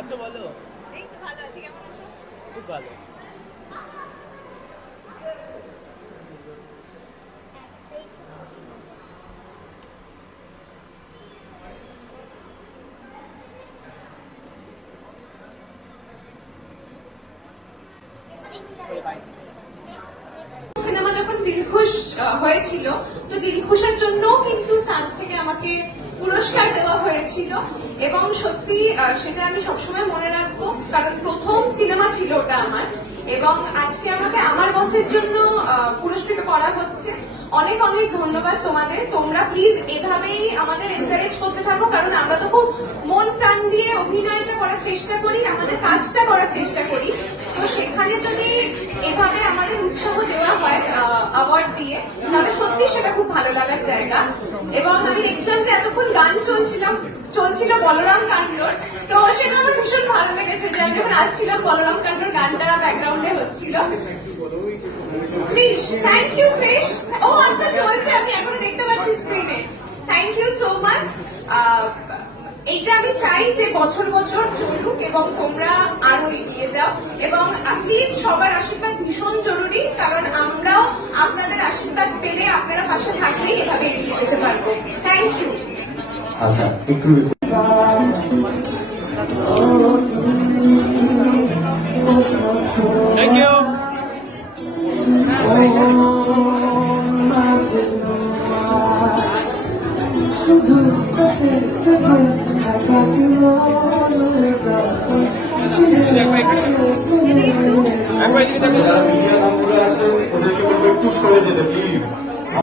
আছো বলো? এই তো ভালো আছি, কেমন আছো? খুব ভালো। সিনেমা যখন দিলখুশ হয়েছিল, তো দিলখুশের জন্য কিন্তু সাজ থেকে আমাকে পুরস্কার দেওয়া হয়েছিল এবং সত্যি সেটা আমি সবসময় মনে রাখবো, কারণ প্রথম সিনেমা ছিল ওটা আমার। এবং আজকে আমাকে আমার বসের জন্য পুরস্কৃত করা হচ্ছে। অনেক অনেক ধন্যবাদ তোমাদের। তোমরা প্লিজ এভাবেই আমাদের এনকারেজ করতে থাকো, কারণ আমরা তো খুব মন প্রাণ দিয়ে অভিনয়টা করার চেষ্টা করি, আমাদের কাজটা করার চেষ্টা করি। তো সেখানে যদি এভাবে আমাদের উৎসাহ দেওয়া হয় অ্যাওয়ার্ড দিয়ে, তাহলে সত্যি সেটা খুব ভালো লাগার জায়গা। এবং আমি দেখছিলাম যে এতক্ষণ গান চলছিল বলরাম কান্ডর, তো সেটা আমার ভীষণ ভালো লেগেছে যে আমি যখন আসছিলাম বলরাম কান্ডর গানটা ব্যাকগ্রাউন্ডে হচ্ছিল। Krish, thank you Krish. ও আচ্ছা, চলছে, আমি এখনো দেখতে পাচ্ছি স্ক্রিনে। Thank you so much. এইটা আমি চাই যে বছর বছর চলুক এবং তোমরা আরো এগিয়ে যাও। এবং প্লিজ সবার আশীর্বাদ ভীষণ জরুরি, কারণ আমরাও আপনাদের আশীর্বাদ পেলে, আপনারা পাশে থাকলেই এভাবে এগিয়ে যেতে পারবো। Thank you. আচ্ছা, একটু থ্যাংক ইউ। একবার এদিকে দেখো, যারা মিডিয়া নামগুলো আছে ওদেরকে বলবো একটু সরে যেতে প্লিজ।